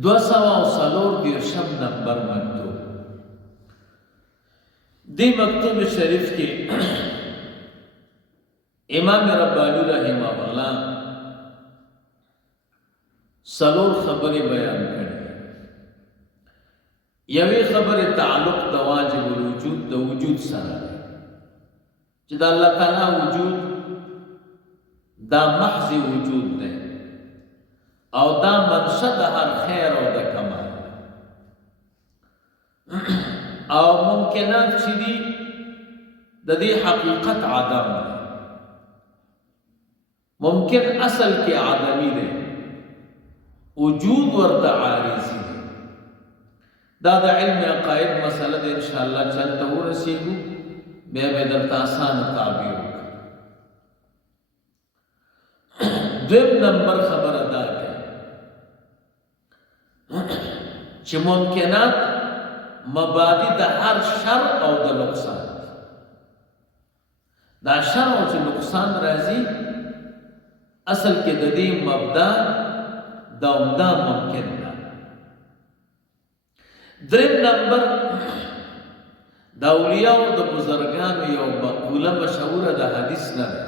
240 نمبر مکتوب. دی مکتوب شریف کی امام ربانی رحمہ اللہ سلور خبری بیان کړي. یوی خبر تعلق د واجب الوجود د وجود سره دی چې د الله تعالی وجود دا محض وجود دی او دا منشأ د هر خیر او د کمال او ممکنات چې دي د دې حقیقت عدم دی. ممکن اصل کې عدمی دی، وجود ورته عارضی دی. دا د علم عقاید مسله ده، انشاءاللہ چلته ورسیږو بیا به درته آسانه تعبیر وکړو. دویم نمبر خبره دا ده چې ممکنات مبادی د هر شر او د نقصان. دا شر او چې نقصان راځي اصل کې د دې مبدا دوامدار ممکن ده. دریم نمبر د اولیاء او د بزرگانو یو مقوله مشهوره د حدیث نه ده،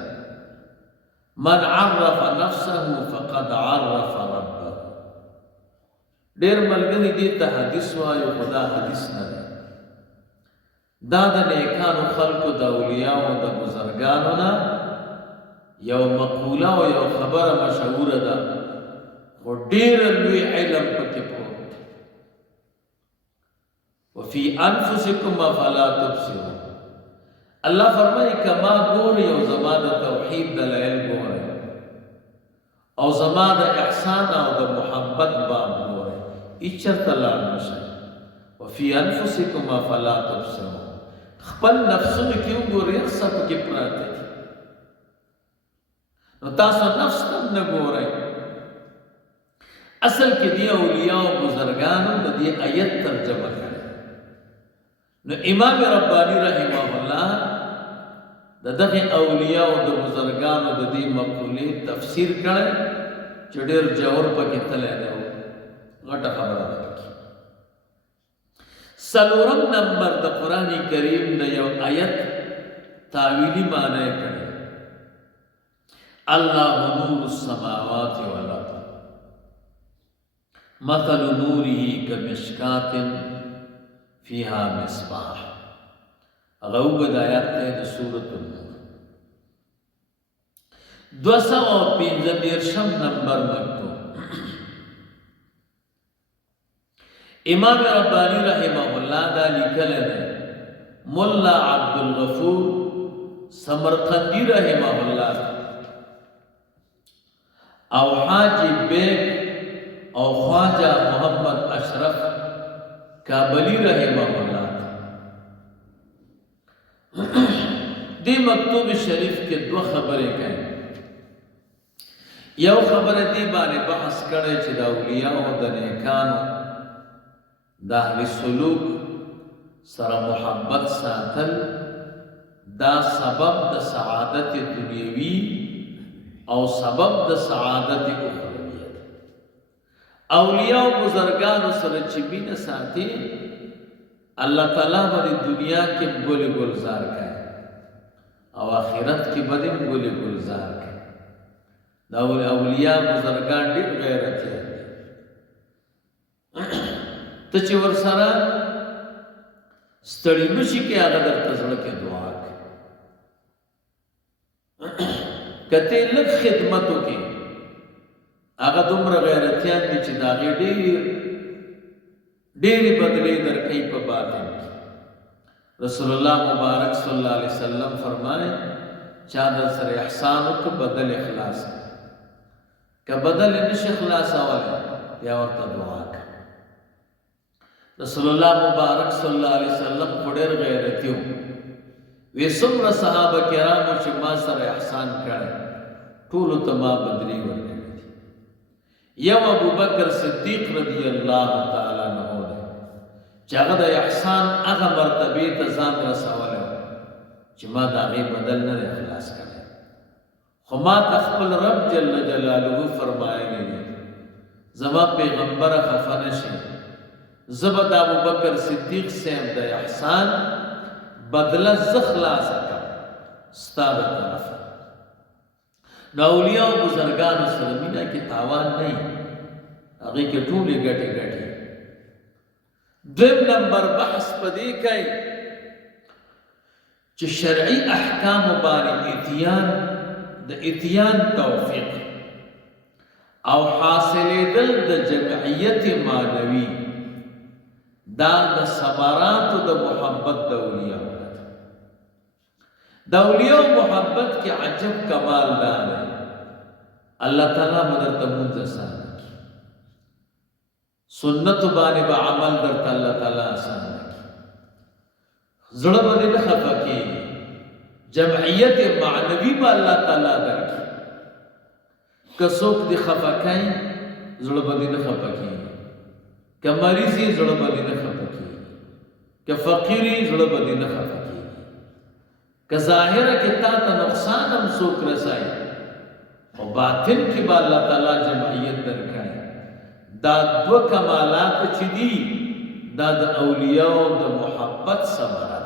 من عرف نفسه فقد عرف ربه. ډیر ملګری دې ته حدیث وایو، خدا حدیث نه ده. دا د نیکانو خلقو د اولیاء او د بزرگانو نه یو مقوله او یو خبره مشهوره ده، خو ډیر لوی علم پکې پروت دی. وفي انفسکم افلا تبصرون. الله فرمایي کما ګوري او زما د توحید دلایل ګوري او زما د احسان او د محبت باب ګوري، اچرته لاړ نشئ. وفي انفسکم افلا تبصرون. خپل نفسونو کې وګورئ څه پکې پراته دي، نو تاسو نفس ته نه ګورئ. اصل کې دی اولیاء او بزرگانو د دې آیت ترجمه کړي. نو امام ربانی رحمه الله د دغه اولیاء او د بزرگانو د دې مقولې تفسیر کړي چې ډېر جوړ پکې تللی دی، غټه خبره ده. څلورم نمبر د قرآن کریم د یو آیت تاویلی معنی کړي، الله نور السماوات والارض مثل نوره کمشکات فیها مصباح. هغه اوږد آیات دی د سورة النور. 245 نمبر مکتوب. امام ربانی رحمه الله دا لیکلی دی. ملا عبدالغفور سمرقندی رحمه الله او حاجی بیگ او خواجہ محمد اشرف کابلی رحمه الله دی مکتوب شریف کې دو خبرې کوي. یو خبره دی باندې بحث کړی چې د اولیاء او د نیکانو د اهل سلوک سره محبت ساتل دا سبب د سعادت دنیوي او سبب د سعادت اخروی. اولیاء او بزرگانو سره چې مینه ساتي الله تعالی باندې دنیا کې ګل گلزار کوي او آخرت کې باندې ګل گلزار کوي. دا اولیاء بزرگان ډېر غیرتي دي. ته چې ورسره ستړي نشي کې هغه درته زړه کې دعا کوي. کته لږ خدمت وکړي هغه دومره غیرتیان دي چې د هغې ډېرې بدلې درکوي په باطن کې. رسول الله مبارک صلی الله علیه وسلم فرمایي چا در سره احسان وکړه بدل اخلاص کړه، که بدل نشي خلاصولی بیا ورته دعا کوه. رسول الله مبارک صلی الله علیه وسلم خو ډېر غیرتي و. وی څومره صحابه کرامو چې ما سره احسان کړی ټولو ته ما بدلې ورکړې دي. یو ابوبکر صدیق رضی الله تعالی عنہ دی چې هغه د احسان هغه مرتبې ته ځان رسولی و چې ما د هغې بدل نه دی خلاص کړی، خو ما ته خپل رب جل جلاله فرمایلی دی زما پیغمبر خفه نشي، زه به د ابوبکر صدیق صاحب د احسان بدله زه خلاصه کړم ستا د طرفه. د اولیاء او بزرګانو سره مینه کې تاوان نه وي، هغې کې ټولې ګټې ګټې. دویم نمبر بحث په دې کوي چې شرعي احکامو باندې د اتیان توفیق او حاصلېدل د جمعیت معنوي دا د ثمراتو د محبت د اولیاء. د اولیاء محبت کې عجب کمال دا دی، الله تعالی به درته مونځ اسانه کړي، سنتو باندې به عمل درته الله تعالی اسانه کړي، زړه به دې نه خفه کېږي، جمعیت معنوي به الله تعالی درکړي. که څوک دې خفه کوي زړه به دې نه خفه کېږي، که مریض یې زړه به دې نه خفه کېږي، که فقیر یې زړه به دې نه خفه کېږي، که ظاهره کې تا ته نقصان هم څوک رسایي او باطن کې به الله تعالی جمعیت درکړي. دا دوه کمالات چې دي دا د اولیاء د محبت ثمره